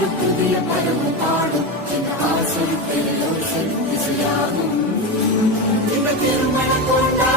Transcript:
மாறும் புதிய பலமும் பாடும் இந்த ஆசை பெரியோசை இசையாகும் இந்த திருமண கொண்டா